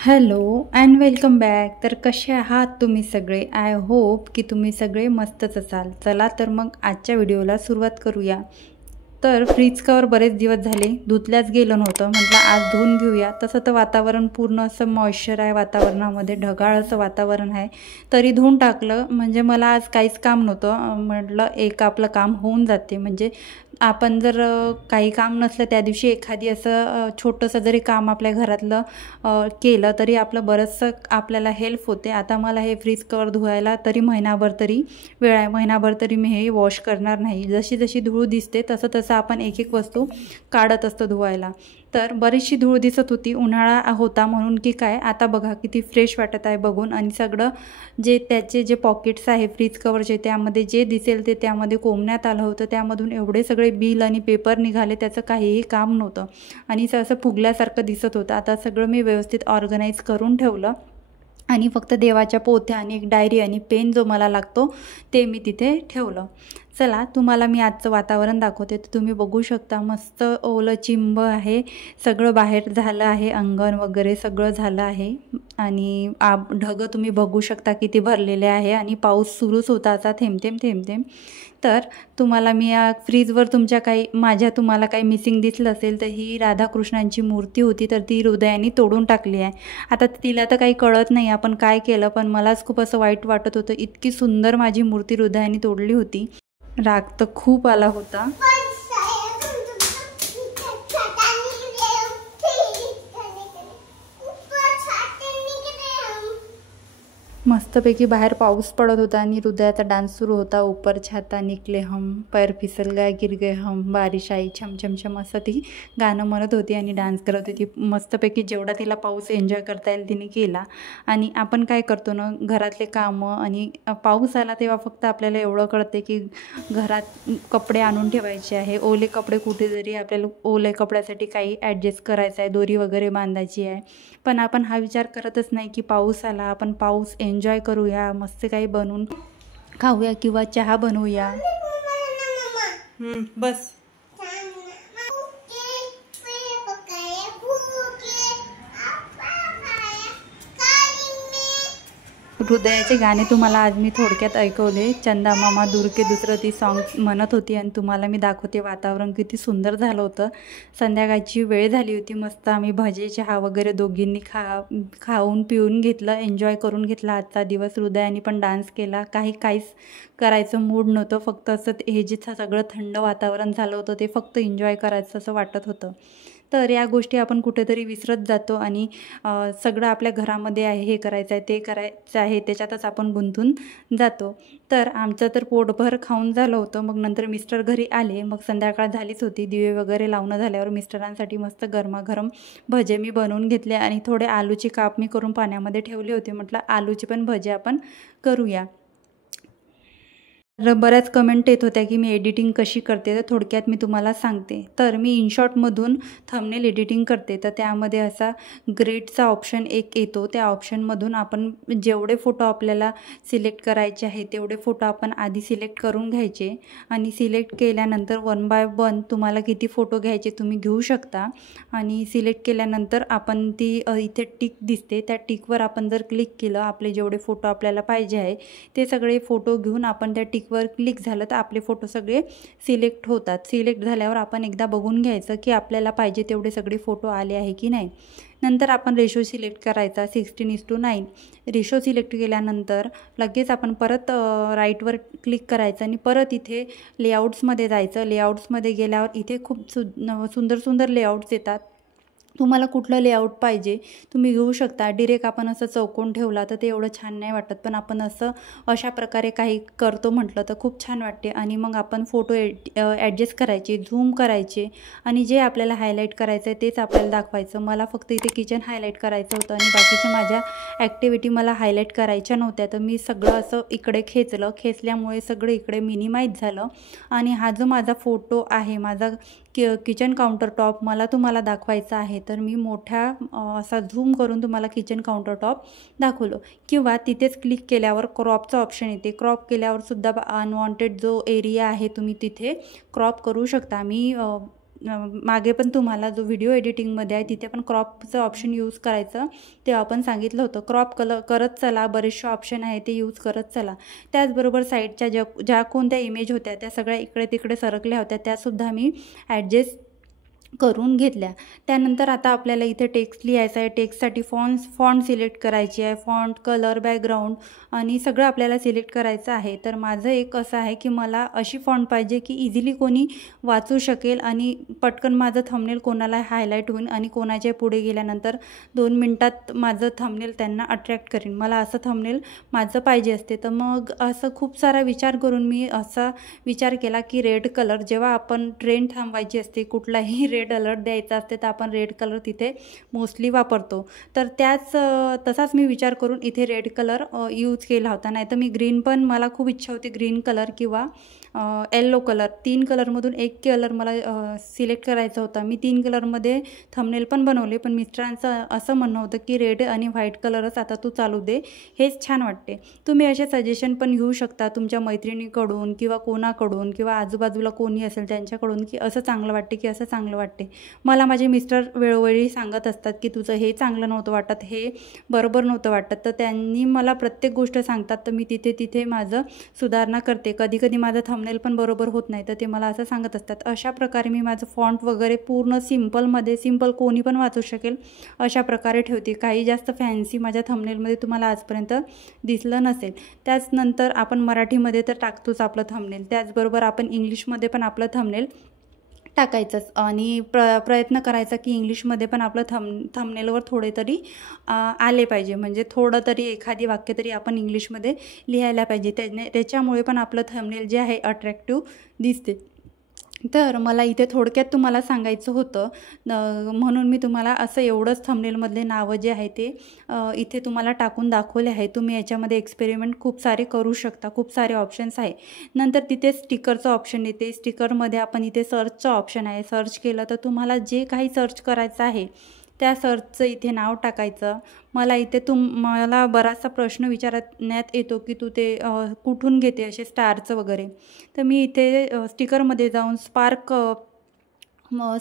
Hello and welcome back. तर कसे आहात तुम्ही सगळे? आय होप की तुम्ही सगळे मस्तच असाल. चला तर मग आजच्या व्हिडिओला सुरुवात करूया. तर फ्रीज कवर बरेच दिवस झाले धुतल्याच गेलं नव्हतं. म्हटलं आज धुवून घेऊया. तसं तर वातावरण पूर्ण असं मॉइश्चर आहे, वातावरणामध्ये ढगाळ असं वातावरण आहे, तरी धुवून टाकलं. म्हणजे मला आज काहीच काम नव्हतं. म्हटलं एक आपलं काम होऊन जाते. म्हणजे आपण जर काही काम नसलं त्या दिवशी एखादी असं छोटंसं जरी काम आपल्या घरातलं केलं तरी आपलं बरंचसं आपल्याला हेल्प होते. आता मला हे फ्रीज कवर धुवायला तरी महिनाभर तरी वेळ आहे. महिनाभर तरी मी हे वॉश करणार नाही. जशी जशी धूळ दिसते तसं तसं आपण एक एक वस्तू काढत असतो धुवायला. तर बरीचशी धूळ दिसत होती, उन्हाळा होता म्हणून की काय. आता बघा किती फ्रेश वाटत आहे बघून. आणि सगळं जे त्याचे जे पॉकेट्स आहे फ्रीज कवरचे, त्यामध्ये जे दिसेल ते त्यामध्ये कोंबण्यात आलं होतं. त्यामधून एवढे सगळे बिल आणि पेपर निघाले, त्याचं काहीही काम नव्हतं आणि असं फुगल्यासारखं दिसत होतं. आता सगळं मी व्यवस्थित ऑर्गनाईज करून ठेवलं आणि फक्त देवाच्या पोथ्या आणि एक डायरी आणि पेन जो मला लागतो ते मी तिथे ठेवलं. चला तुम्हाला मी आजचं वातावरण दाखवते. तर तुम्ही बघू शकता मस्त ओलं चिंब आहे, सगळं बाहेर झालं आहे, अंगण वगैरे सगळं झालं आहे. आणि ढगं तुम्ही बघू शकता किती भरलेले आहे आणि पाऊस सुरूच होता आता थेंब थेंब थेंब थेंब. तर तुम्हाला मी या फ्रीजवर तुम्हाला काही मिसिंग दिसलं असेल तर ही राधाकृष्णांची मूर्ती होती, तर ती हृदयाने तोडून टाकली आहे. आता तिला तर काही कळत नाही आपण काय केलं, पण मलाच खूप असं वाईट वाटत होतं. इतकी सुंदर माझी मूर्ती हृदयाने तोडली होती. राग तर खूप आला होता. मस्तपैकी बाहेर पाऊस पडत होता आणि हृदयाचा डान्स सुरू होता. ऊपर छाता निकले हम, पैर फिसल गए गिर गए हम, बारिश आई छम छम छम, असं ती गाणं म्हणत होती आणि डान्स करत होती. मस्तपैकी जेवढा तिला पाऊस एन्जॉय करता येईल तिने केला. आणि आपण काय करतो ना, घरातले कामं आणि पाऊस आला तेव्हा फक्त आपल्याला एवढं कळते की घरात कपडे आणून ठेवायचे आहे. ओले कपडे कुठे जरी आपल्याला ओले कपड्यासाठी काही ॲडजस्ट करायचं आहे, दोरी वगैरे बांधायची आहे, पण आपण हा विचार करतच नाही की पाऊस आला, आपण पाऊस एन्जॉय करूया, मस्त काही बनवून खाऊया किंवा चहा बनवूया. बस हृदयाचे गाणे तुम्हाला आज मी थोडक्यात ऐकवले. चंदा मामा दूर के दुसरं ती सॉन्ग म्हणत होती आणि तुम्हाला मी दाखवते वातावरण किती सुंदर झालं होतं. संध्याकाळची वेळ झाली होती. मस्त आम्ही भजे चहा वगैरे दोघींनी खाऊन पिऊन घेतलं, एन्जॉय करून घेतला आजचा दिवस. हृदयाने पण डान्स केला. काहीच करायचं मूड नव्हतं, फक्त असं हे जे सगळं थंड वातावरण झालं होतं ते फक्त एन्जॉय करायचं असं वाटत होतं. तर या गोष्टी आपण कुठेतरी विसरत जातो आणि सगळं आपल्या घरामध्ये आहे, हे करायचं आहे ते करायचं आहे, त्याच्यातच आपण गुंतून जातो. तर आमचं तर पोटभर खाऊन झालं होतं. मग नंतर मिस्टर घरी आले. मग संध्याकाळ झालीच होती. दिवे वगैरे लावणं झाल्यावर मिस्टरांसाठी मस्त गरमागरम भजे मी बनवून घेतले आणि थोडे आलूची काप मी करून पाण्यामध्ये ठेवले होते. म्हटलं आलूचे पण भजे आपण करूया. तर बऱ्याच कमेंट येत होत्या की मी एडिटिंग कशी करते, तर थोडक्यात मी तुम्हाला सांगते. तर मी इनशॉटमधून थंबनेल एडिटिंग करते. तर त्यामध्ये असा ग्रेडचा ऑप्शन एक येतो. त्या ऑप्शनमधून आपण जेवढे फोटो आपल्याला सिलेक्ट करायचे आहे तेवढे फोटो आपण आधी सिलेक्ट करून घ्यायचे आणि सिलेक्ट केल्यानंतर 1 बाय 1 तुम्हाला किती फोटो घ्यायचे तुम्ही घेऊ शकता. आणि सिलेक्ट केल्यानंतर आपण ती इथे टिक दिसते, त्या टिकवर आपण जर क्लिक केलं, आपले जेवढे फोटो आपल्याला पाहिजे आहे ते सगळे फोटो घेऊन आपण त्या टिकवर क्लिक झालं तर आपले फोटो सगळे सिलेक्ट होतात. सिलेक्ट झाल्यावर आपण एकदा बघून घ्यायचं की आपल्याला पाहिजे तेवढे सगळे फोटो आले आहे की नाही. नंतर आपण रेशो सिलेक्ट करायचा 16:9. रेशो सिलेक्ट केल्यानंतर लगेच आपण परत राईटवर क्लिक करायचं आणि परत इथे लेआउट्समध्ये जायचं. लेआउट्समध्ये गेल्यावर इथे खूप सुंदर सुंदर लेआउट्स येतात. तुम्हाला कुठलं लेआउट पाहिजे तुम्ही घेऊ शकता. डिरेक्ट आपण असं चौकोन ठेवला तर ते एवढं छान नाही वाटत, पण आपण अशा प्रकारे काही करतो म्हटलं तर खूप छान वाटते. आणि मग आपण फोटो ॲडजस्ट करायचे, झूम करायचे आणि जे आपल्याला हायलाईट करायचं आहे तेच आपल्याला दाखवायचं. मला फक्त इथे किचन हायलाईट करायचं होतं आणि बाकीच्या माझ्या ॲक्टिव्हिटी मला हायलाईट करायच्या नव्हत्या. तर मी सगळं असं इकडे खेचल्यामुळे सगळं इकडे मिनिमाइज झालं. आणि हा जो माझा फोटो आहे, माझा किचन काउंटर टॉप मला तुम्हाला दाखवायचा आहे, तर मी मोठ्या असा झूम करून तुम्हाला किचन काउंटर टॉप दाखवलं. किंवा तिथेच क्लिक केल्यावर क्रॉपचं ऑप्शन येते. क्रॉप केल्यावर सुद्धा अनवॉन्टेड जो एरिया आहे तुम्ही तिथे क्रॉप करू शकता. मी मागे पण तुम्हाला जो व्हिडिओ एडिटिंगमध्ये आहे तिथे पण क्रॉपचं ऑप्शन यूज करायचं तेव्हा आपण सांगितलं होतं. क्रॉप करत चला, बरेचसे ऑप्शन आहे ते यूज करत चला. त्याचबरोबर साईडच्या ज्या कोणत्या इमेज होत्या त्या सगळ्या इकडे तिकडे सरकल्या होत्या, त्यासुद्धा मी ॲडजस्ट करून घेतल्या. त्यानंतर आता आपल्याला इथे टेक्स्ट लिहायचा आहे. टेक्स्टसाठी फॉन्ट सिलेक्ट करायची आहे. फॉन्ट, कलर, बॅकग्राऊंड आणि सगळं आपल्याला सिलेक्ट करायचं आहे. तर माझं एक असं आहे की मला अशी फॉन्ट पाहिजे की इझिली कोणी वाचू शकेल आणि पटकन माझं थंबनेल कोणाला हायलाईट होईल आणि कोणाच्या पुढे गेल्यानंतर 2 मिनटात माझं थंबनेल त्यांना अट्रॅक्ट करेन. मला असं थंबनेल माझं पाहिजे असते. तर मग असं खूप सारा विचार करून मी असा विचार केला की रेड कलर, जेव्हा आपण ट्रेंड थांबवायची असते, कुठलाही रेड अलर्ट द्यायचा असते तर आपण रेड कलर तिथे मोस्टली वापरतो. तर तसाच मी विचार करून इथे रेड कलर यूज केला होता. नाही तर मी ग्रीन पण, मला खूप इच्छा होती ग्रीन कलर किंवा येल्लो कलर. 3 कलरमधून एक कलर मला सिलेक्ट करायचा होता. मी 3 कलरमध्ये थंबनेल पण बनवले, पण मिस्टरांचं असं म्हणणं होतं की रेड आणि व्हाईट कलरच आता तू चालू दे, हेच छान वाटते. तुम्ही असे सजेशन पण घेऊ शकता तुमच्या मैत्रिणीकडून किंवा कोणाकडून किंवा आजूबाजूला कोणी असेल त्यांच्याकडून की असं चांगलं वाटते की असं चांगलं वाटते. मला माझे मिस्टर वेळोवेळी सांगत असतात की तुझं हे चांगलं नव्हतं वाटत, हे बरोबर नव्हतं वाटत. तर त्यांनी मला प्रत्येक गोष्ट सांगतात, तर मी तिथे माझं सुधारणा करते. कधी माझं थंबनेल पण बरोबर होत नाही तर ते मला असं सांगत असतात. अशा प्रकारे मी माझं फॉन्ट वगैरे पूर्ण सिम्पल कोणी पण वाचू शकेल अशा प्रकारे ठेवते. काही जास्त फॅन्सी माझ्या थंबनेलमध्ये तुम्हाला आजपर्यंत दिसलं नसेल. त्याचनंतर आपण मराठीमध्ये तर टाकतोच आपलं थंबनेल, त्याचबरोबर आपण इंग्लिशमध्ये पण आपलं थंबनेल टाकायचंच आणि प्रयत्न करायचा की इंग्लिशमध्ये पण आपलं थंबनेलवर थोडे तरी आले पाहिजे. म्हणजे थोडं तरी एखादी वाक्य तरी आपण इंग्लिशमध्ये लिहायला पाहिजे. त्याच्यामुळे पण आपलं थंबनेल जे आहे अट्रॅक्टिव्ह दिसते. तर मला इथे थोडक्यात तुम्हाला सांगायचं होतं, म्हणून मी तुम्हाला असं एवढंच थंबनेलमधले नावं जे आहे ते इथे तुम्हाला टाकून दाखवले आहे. तुम्ही याच्यामध्ये एक्सपेरिमेंट खूप सारे करू शकता. खूप सारे ऑप्शन्स आहे. नंतर तिथे स्टिकरचं ऑप्शन येते. स्टिकरमध्ये आपण इथे सर्चचं ऑप्शन आहे. सर्च केलं तर तुम्हाला जे काही सर्च करायचं आहे त्या सर्चचं इथे नाव टाकायचं. मला इथे मला बराचसा प्रश्न विचारण्यात येतो की तू ते कुठून घेते असे स्टारचं वगैरे. तर मी इथे स्टिकरमध्ये जाऊन स्पार्क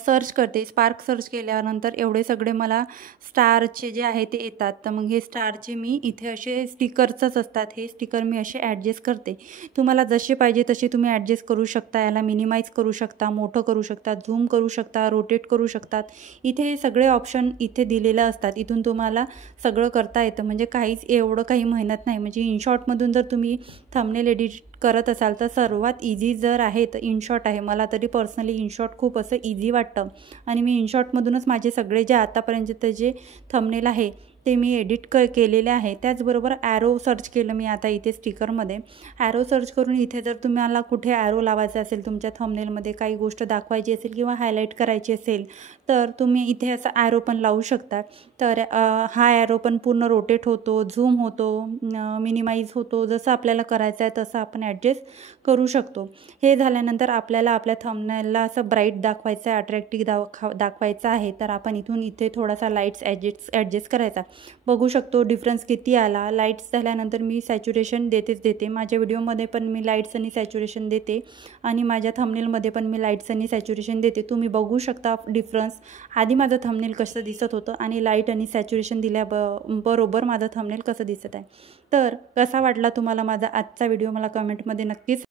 सर्च करते. स्पार्क सर्च केल्यानंतर एवढे सगळे मला स्टारचे जे आहे ते येतात. तर मग हे स्टारचे मी इथे असे स्टिकरचंच असतात, हे स्टिकर मी असे ॲडजस्ट करते. तुम्हाला जसे पाहिजे तसे तुम्ही ॲडजस्ट करू शकता. याला मिनिमाइज करू शकता, मोठं करू शकता, झूम करू शकता, रोटेट करू शकतात. इथे सगळे ऑप्शन इथे दिलेले असतात. इथून तुम्हाला सगळं करता येतं. म्हणजे एवढं काही मेहनत नाही. म्हणजे इनशॉर्टमधून जर तुम्ही थंबनेल एडिट करत असाल तर सर्वात इझी जर आहे तर इनशॉट आहे. मला तरी पर्सनली इनशॉट खूप असं इझी वाटतं आणि मी इनशॉटमधूनच माझे सगळे जे आतापर्यंतचे जे थंबनेल आहे ते मी एडिट केलेले आहे. त्याचबरोबर ॲरो सर्च केलं मी आता इथे स्टिकरमध्ये. ॲरो सर्च करून इथे जर तुम्हाला कुठे ॲरो लावायचा असेल, तुमच्या थंबनेलमध्ये काही गोष्ट दाखवायची असेल किंवा हायलाईट करायची असेल तर तुम्ही इथे असं ॲरो पण लावू शकता. तर हा ॲरो पण पूर्ण रोटेट होतो, झूम होतो, मिनिमाइज होतो. जसं आपल्याला करायचं आहे तसं आपण ॲडजस्ट करू शकतो. हे झाल्यानंतर आपल्याला आपल्या थंबनेलला असं ब्राईट दाखवायचं आहे, अट्रॅक्टिव्ह दाखवायचं आहे. तर आपण इथे थोडासा लाईट्स ॲडजस्ट करायचा. बघू शकतो डिफरन्स किती आला. लाईट्स झाल्यानंतर मी सॅच्युरेशन देते. माझ्या व्हिडिओमध्ये पण मी लाईट्स आणि सॅच्युरेशन देते आणि माझ्या थंबनेलमध्ये पण मी लाईट्स आणि सॅच्युरेशन देते. तुम्ही बघू शकता डिफरन्स. आधी माझं थंबनेल कसं दिसत होतं आणि लाईट आणि सॅच्युरेशन बरोबर माझं थंबनेल कसं दिसत आहे. तर कसा वाटला तुम्हाला माझा आजचा व्हिडिओ मला कमेंटमध्ये नक्कीच